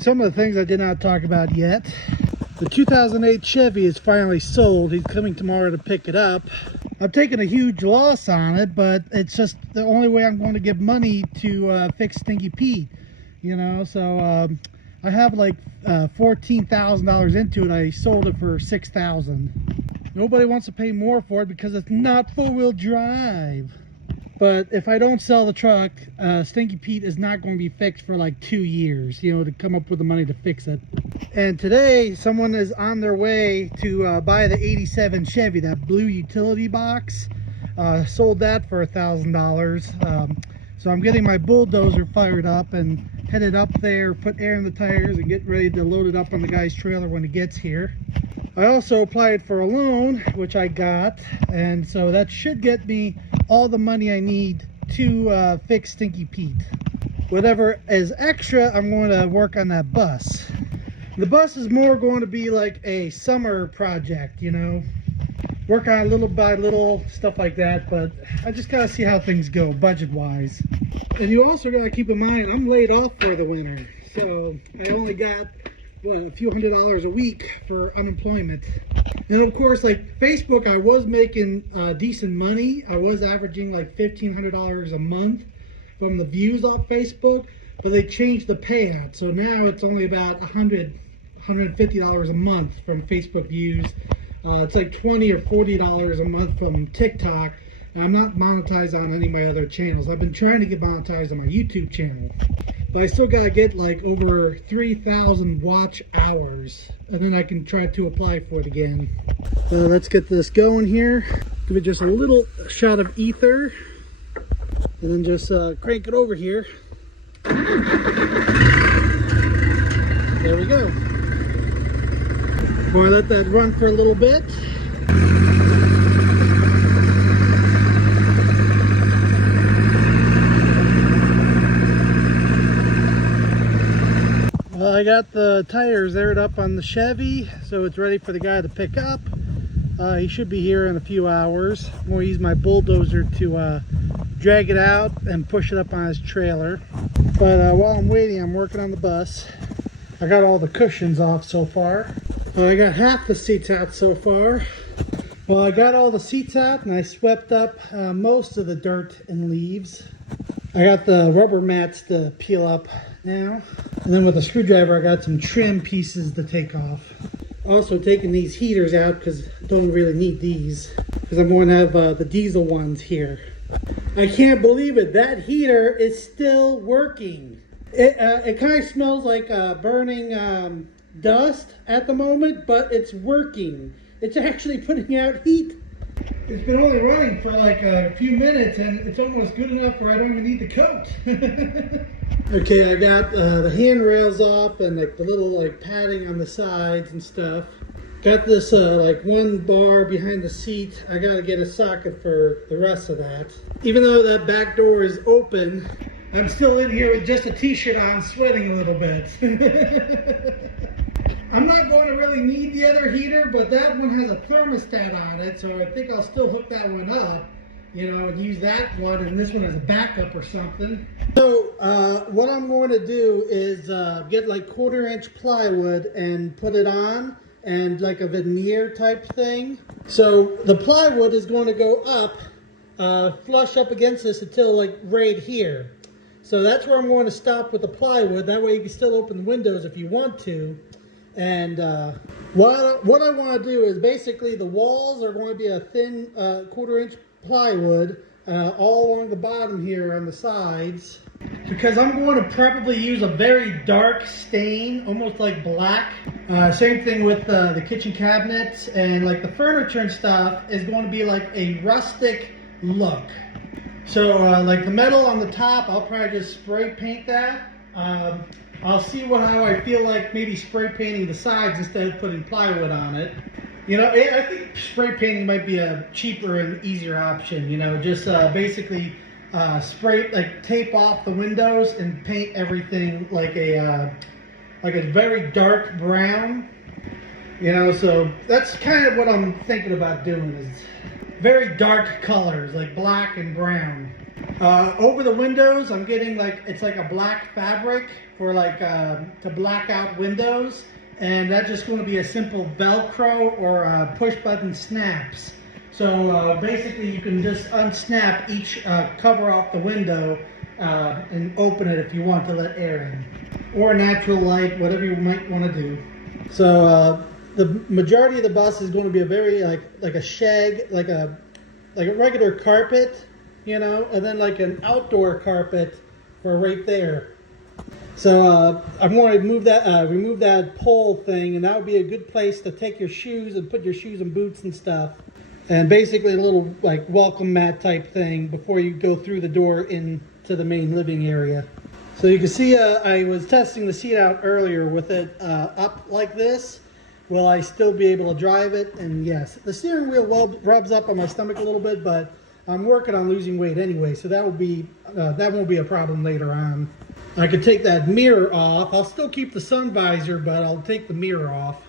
Some of the things I did not talk about yet. The 2008 Chevy is finally sold. He's coming tomorrow to pick it up. I've taken a huge loss on it, but it's just the only way I'm going to give money to fix Stinky Pete. You know, so I have like $14,000 into it. I sold it for $6,000. Nobody wants to pay more for it because it's not four-wheel drive. But if I don't sell the truck, Stinky Pete is not going to be fixed for like 2 years, you know, to come up with the money to fix it. And today, someone is on their way to buy the 87 Chevy, that blue utility box. Sold that for $1,000. So I'm getting my bulldozer fired up and headed up there, put air in the tires, and get ready to load it up on the guy's trailer when it gets here. I also applied for a loan, which I got, and so that should get me all the money I need to fix Stinky Pete. Whatever is extra, I'm going to work on that bus. The bus is more going to be like a summer project, you know, work on it little by little, stuff like that, but I just gotta see how things go budget wise. And you also gotta keep in mind I'm laid off for the winter, so I only got a few $100s a week for unemployment. And of course, like Facebook, I was making decent money. I was averaging like $1,500 a month from the views off Facebook, but they changed the payout, so now it's only about $150 a month from Facebook views. It's like $20 or $40 a month from TikTok, and I'm not monetized on any of my other channels. I've been trying to get monetized on my YouTube channel, but I still gotta get like over 3,000 watch hours, and then I can try to apply for it again. Let's get this going here. Give it just a little shot of ether, and then just crank it over here. There we go. We're gonna let that run for a little bit. Well, I got the tires aired up on the Chevy, so it's ready for the guy to pick up. He should be here in a few hours. I'm going to use my bulldozer to drag it out and push it up on his trailer. But while I'm waiting, I'm working on the bus. I got all the cushions off so far. I got half the seats out so far. Well, I got all the seats out and I swept up most of the dirt and leaves. I got the rubber mats to peel up now. And then with a screwdriver, I got some trim pieces to take off. Also taking these heaters out because I don't really need these, because I'm going to have the diesel ones here. I can't believe it. That heater is still working. It kind of smells like burning dust at the moment, but it's working. It's actually putting out heat. It's been only running for like a few minutes, and it's almost good enough where I don't even need the coat. Okay, I got the handrails off and like the little like padding on the sides and stuff. Got this like one bar behind the seat. I gotta get a socket for the rest of that. Even though that back door is open, I'm still in here with just a t-shirt on, sweating a little bit. I'm not going to really need the other heater, but that one has a thermostat on it, so I think I'll still hook that one up, you know, and use that one, and this one as a backup or something. So what I'm going to do is get like 1/4-inch plywood and put it on, and like a veneer type thing. So the plywood is going to go up, flush up against this until like right here. So that's where I'm going to stop with the plywood. That way you can still open the windows if you want to. And what I want to do is basically the walls are going to be a thin 1/4-inch plywood all along the bottom here on the sides, because I'm going to probably use a very dark stain, almost like black. Same thing with the kitchen cabinets, and like the furniture and stuff is going to be like a rustic look. So like the metal on the top, I'll probably just spray paint that. I'll see how I feel like maybe spray painting the sides instead of putting plywood on it. You know, I think spray painting might be a cheaper and easier option. You know, just basically spray, like tape off the windows and paint everything like a very dark brown. You know, so that's kind of what I'm thinking about doing, is very dark colors like black and brown. Over the windows, I'm getting like, it's like a black fabric for like to black out windows, and that's just going to be a simple Velcro or push button snaps. So basically you can just unsnap each cover off the window and open it if you want to let air in, or natural light, whatever you might want to do. So the majority of the bus is going to be a very like a shag, like a regular carpet, you know, and then like an outdoor carpet for right there. So I'm going to remove that pole thing, and that would be a good place to take your shoes and put your shoes and boots and stuff. And basically a little like welcome mat type thing before you go through the door into the main living area. So you can see I was testing the seat out earlier with it up like this. Will I still be able to drive it? And yes, the steering wheel rubs up on my stomach a little bit, but I'm working on losing weight anyway, so that won't be a problem later on. I could take that mirror off. I'll still keep the sun visor, but I'll take the mirror off.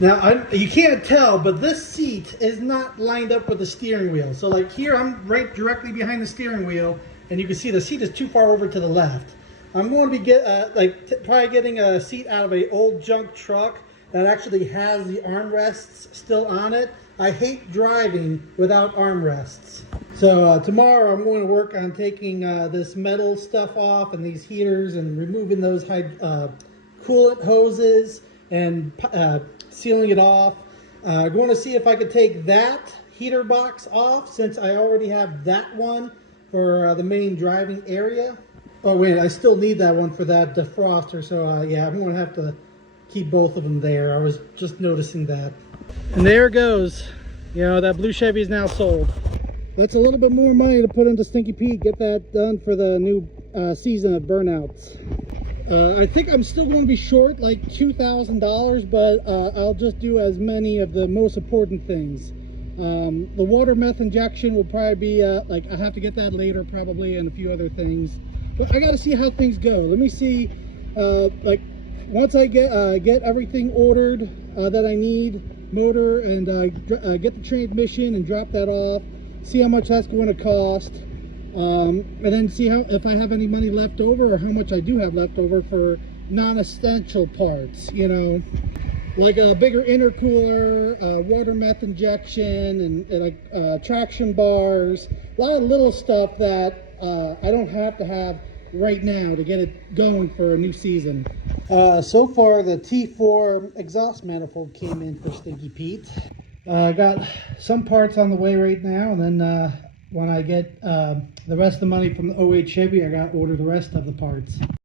Now, you can't tell, but this seat is not lined up with the steering wheel. So like here, I'm right directly behind the steering wheel, and you can see the seat is too far over to the left. I'm going to be probably getting a seat out of an old junk truck that actually has the armrests still on it. I hate driving without armrests. So tomorrow I'm going to work on taking this metal stuff off and these heaters and removing those coolant hoses and sealing it off. I'm going to see if I could take that heater box off, since I already have that one for the main driving area. Oh wait, I still need that one for that defroster, so yeah, I'm going to have to keep both of them there. I was just noticing that. And there it goes. You know, that blue Chevy is now sold. That's a little bit more money to put into Stinky Pete, get that done for the new season of burnouts. I think I'm still going to be short like $2,000, but I'll just do as many of the most important things. The water meth injection will probably be like, I have to get that later probably, and a few other things. But I got to see how things go. Let me see, like once I get everything ordered that I need, motor, and get the transmission and drop that off, see how much that's going to cost, and then see if I have any money left over, or how much I do have left over for non-essential parts, you know, like a bigger intercooler, water meth injection, and like traction bars, a lot of little stuff that I don't have to have right now to get it going for a new season. So far the T4 exhaust manifold came in for Stinky Pete. I got some parts on the way right now, and then when I get the rest of the money from the 08 Chevy, I got to order the rest of the parts.